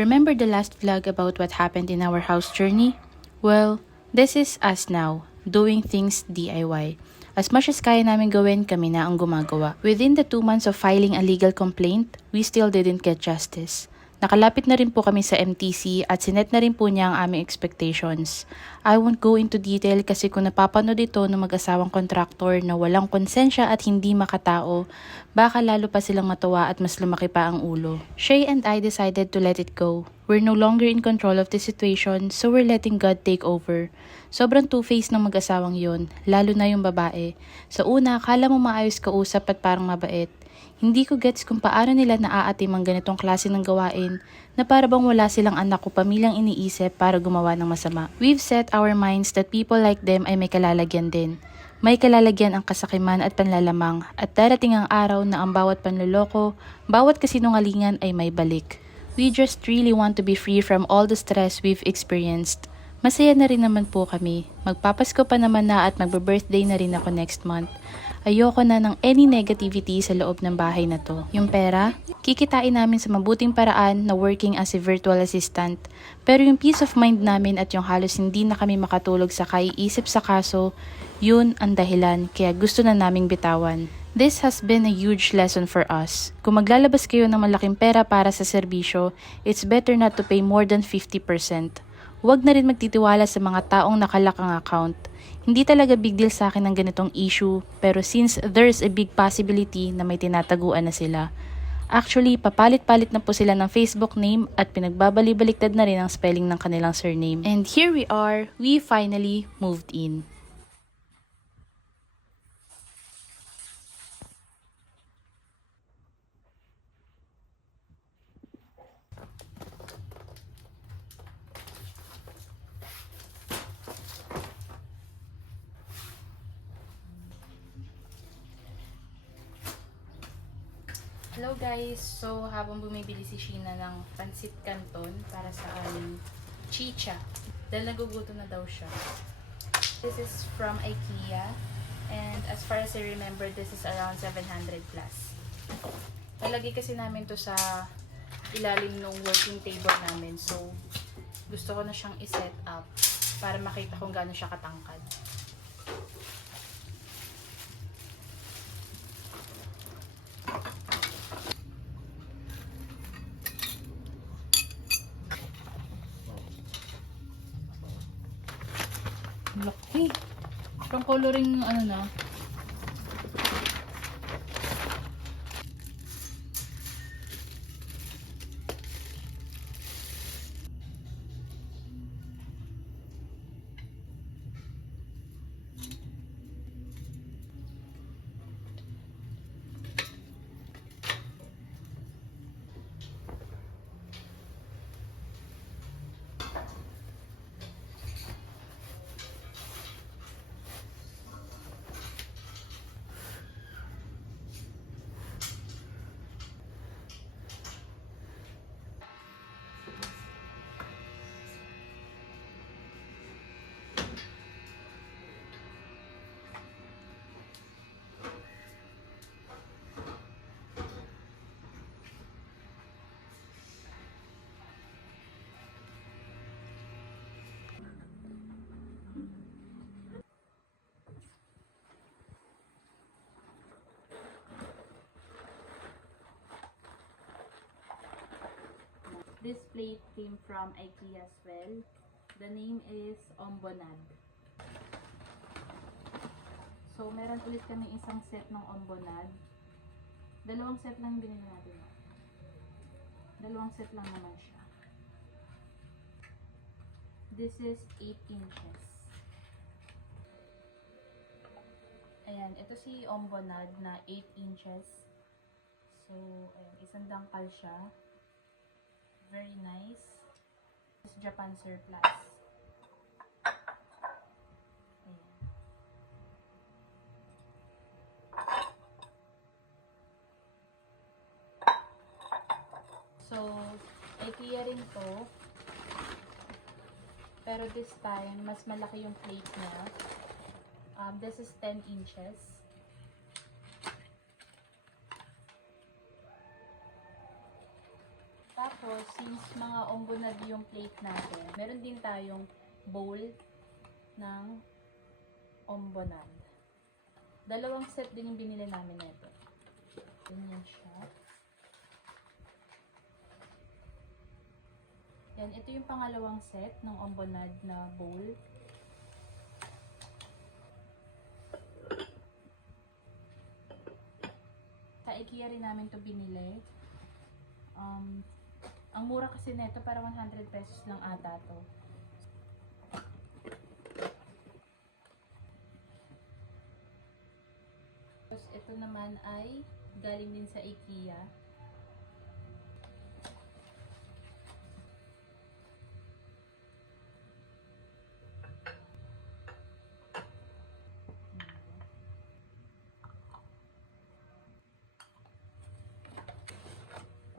Remember the last vlog about what happened in our house journey? Well, this is us now, doing things DIY. As much as kaya namin gawin, kami na ang gumagawa. Within the 2 months of filing a legal complaint, we still didn't get justice. Nakalapit na rin po kami sa MTC at sinet na rin po niya ang aming expectations. I won't go into detail kasi kung napapanood ito ng mag-asawang kontraktor na walang konsensya at hindi makatao, baka lalo pa silang matuwa at mas lumaki pa ang ulo. Shay and I decided to let it go. We're no longer in control of the situation, so we're letting God take over. Sobrang two-faced ng mag-asawang yun, lalo na yung babae. Sa una, akala mo maayos kausap at parang mabait. Hindi ko gets kung paano nila naaatim ang ganitong klase ng gawain na para bang wala silang anak o pamilyang iniisip para gumawa ng masama. We've set our minds that people like them ay may kalalagyan din. May kalalagyan ang kasakiman at panlalamang at darating ang araw na ang bawat panloloko, bawat kasinungalingan ay may balik. We just really want to be free from all the stress we've experienced. Masaya na rin naman po kami. Magpapasko pa naman na at magbe-birthday na rin ako next month. Ayoko na ng any negativity sa loob ng bahay na to. Yung pera, kikitain namin sa mabuting paraan na working as a virtual assistant. Pero yung peace of mind namin at yung halos hindi na kami makatulog sa kaiisip sa kaso, yun ang dahilan kaya gusto na naming bitawan. This has been a huge lesson for us. Kung maglalabas kayo ng malaking pera para sa serbisyo, it's better not to pay more than 50%. Huwag na rin magtitiwala sa mga taong nakalak ang account. Hindi talaga big deal sa akin ang ganitong issue, pero since there's a big possibility na may tinataguan na sila. Actually, papalit-palit na po sila ng Facebook name at pinagbabali-baliktad na rin ang spelling ng kanilang surname. And here we are, we finally moved in. Hello guys! So, habang bumibili si Sheena ng pancit canton para sa aming chicha, dahil nagugutom na daw siya. This is from IKEA, and as far as I remember, this is around 700 plus. Nalagay kasi namin to sa ilalim ng working table namin, so gusto ko na siyang i-set up para makita kung gaano siya katangkad. Laki. Parang coloring ano na. This plate came from IKEA as well. The name is Ombonad. So, meron ulit kami isang set ng Ombonad. Dalawang set lang binili natin. Dalawang set lang naman siya. This is 8 inches. Ayan, ito si Ombonad na 8 inches. So, ayan, isang dangkal siya. Very nice. This is Japan Surplus. Ayan. So, IKEA rin to. Pero this time, mas malaki yung plate niya. This is 10 inches. Tapos, since mga ombonad yung plate natin, meron din tayong bowl ng ombonad. Dalawang set din yung binili namin nito. Ganyan siya. Yan, ito yung pangalawang set ng ombonad na bowl. Sa IKEA rin namin to binili. Ang mura kasi nito, para 100 pesos lang ata to. Tapos ito naman ay galing din sa IKEA.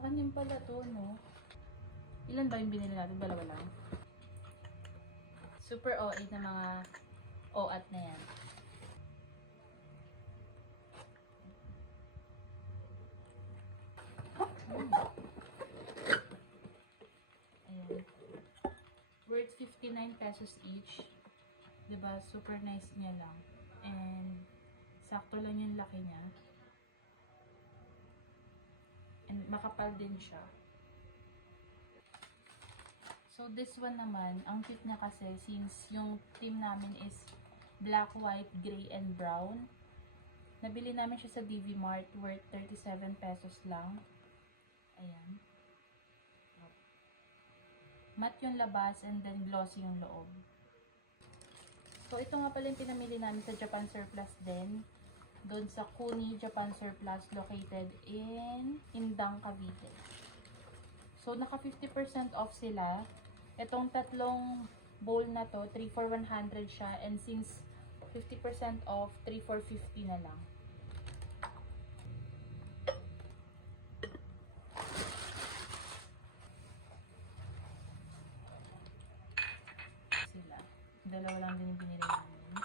Anim pala to, no? Ilan ba yung binili natin? Dalawa lang. Super OA na mga OAT na yan. Ayan. Worth 59 pesos each. Diba? Super nice niya lang. And sakto lang yung laki niya. And makapal din siya. So this one naman, ang cute niya kasi since yung theme namin is black, white, gray, and brown. Nabili namin siya sa DV Mart worth 37 pesos lang. Ayan. Matte yung labas and then glossy yung loob. So ito nga pala yung pinamili namin sa Japan Surplus din. Doon sa Kuni Japan Surplus located in Indang, Cavite. So naka 50% off sila. Itong tatlong bowl na to, 3 for 100 siya, and since 50% off, 3 for 50 na lang. Sila. Dalawa lang din yung binili namin.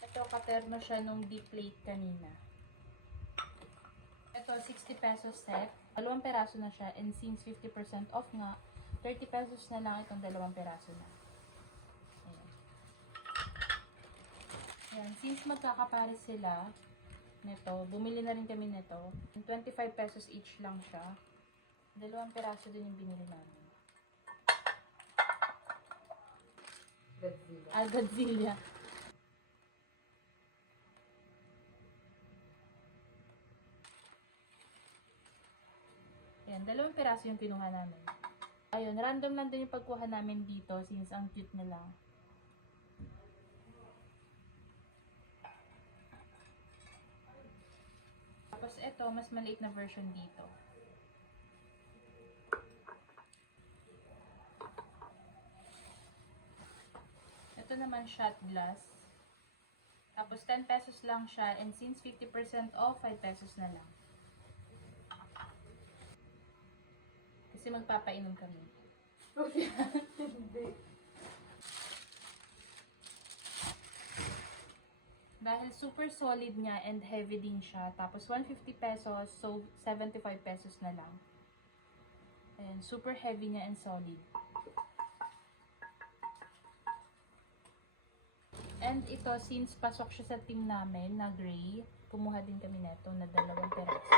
Ito, katerno siya nung deep plate kanina. Ito, 60 pesos set. 2 peraso na siya. And since 50% off nga, 30 pesos na lang itong 2 peraso na. Ayan. Ayan. Since magkakapares sila, nito, bumili na rin kami nito. 25 pesos each lang siya. 2 peraso din yung binili namin. Godzilla. Godzilla. Ayan, 2 piraso yung kinuha namin. Ayun, random lang din yung pagkuha namin dito since ang cute nila. Tapos ito, mas maliit na version dito. Ito naman shot glass. Tapos 10 pesos lang siya and since 50% off, 5 pesos na lang. Kasi magpapainom kami. Hindi. Dahil super solid niya and heavy din siya. Tapos 150 pesos, so 75 pesos na lang. Ayan, super heavy niya and solid. And ito, since pasok siya sa team namin na gray, kumuha din kami neto na 2 peraso.